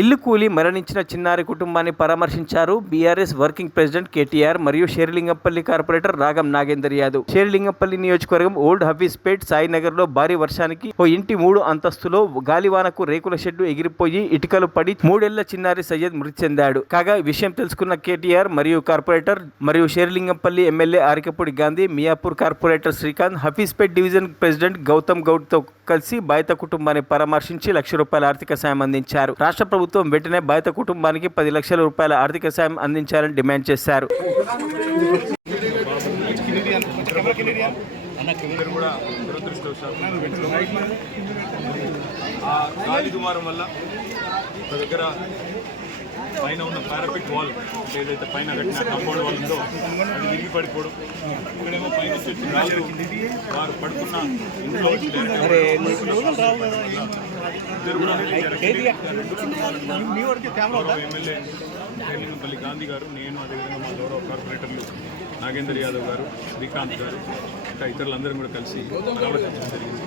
ఇల్లు కూలి మరణించిన చిన్నారి కుటుంబాన్ని పరామర్శించారు బీఆర్ఎస్ వర్కింగ్ ప్రెసిడెంట్ కేటీఆర్ మరియు షేర్లింగంపల్లి కార్పొరేటర్ రాగం నాగేందర్ యాదవ్. షేర్లింగంపల్లి నియోజకవర్గం ఓల్డ్ హఫీజ్పేట్ సాయినగర్ లో భారీ వర్షానికి ఓ ఇంటి 3 అంతస్తులో గాలివానకు రేకుల షెడ్డు ఎగిరిపోయి ఇటుకలు పడి 3 ఏళ్ల చిన్నారి సయ్యద్ మృతి చెందాడు. కాగా విషయం తెలుసుకున్న కేటీఆర్ మరియు కార్పొరేటర్ మరియు Serilingampally MLA Arikapudi Gandhi, Miyapur corporator Srikanth, Hafeezpet division president Gautam Goud తో కలిసి బాధిత కుటుంబాన్ని పరామర్శించి ₹1,00,000 ఆర్థిక సాయం అందించారు. రాష్ట్ర ప్రభుత్వం వెంటనే బాధిత కుటుంబానికి ₹10 లక్షల ఆర్థిక సాయం అందించాలని డిమాండ్ చేశారు. పైన ఉన్న పారాపిట్ వాల్ ఏదైతే పైన కట్టిన కాంపౌండ్ వాల్ ఉందో అది విరిగి పడిపోవడం, ఇక్కడేమో పైన రాళ్ళు వారు పడుకున్న ఇంట్లో ఎమ్మెల్యే షేర్లింగంపల్లి గాంధీ గారు, నేను, అదేవిధంగా మా గౌరవ కార్పొరేటర్లు నాగేందర్ యాదవ్ గారు, శ్రీకాంత్ గారు, ఇంకా ఇతరులందరూ కూడా కలిసి పరామర్శించడం జరిగింది.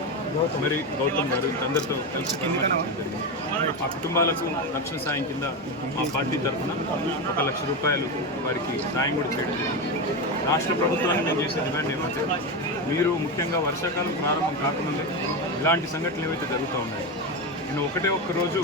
మరి గౌతమ్ గారు అందరితో కలిసి ఆ కుటుంబాలకు రక్షణ సాయం కింద మా పార్టీ తరఫున ₹1,00,000 వారికి సాయం కూడా చేయడం జరిగింది. రాష్ట్ర ప్రభుత్వాన్ని మేము చేసే డిమాండ్ ఏమంటే, మీరు ముఖ్యంగా వర్షాకాలం ప్రారంభం కాకముందే ఇలాంటి సంఘటనలు ఏవైతే జరుగుతూ ఉన్నాయో, నేను ఒక్క రోజు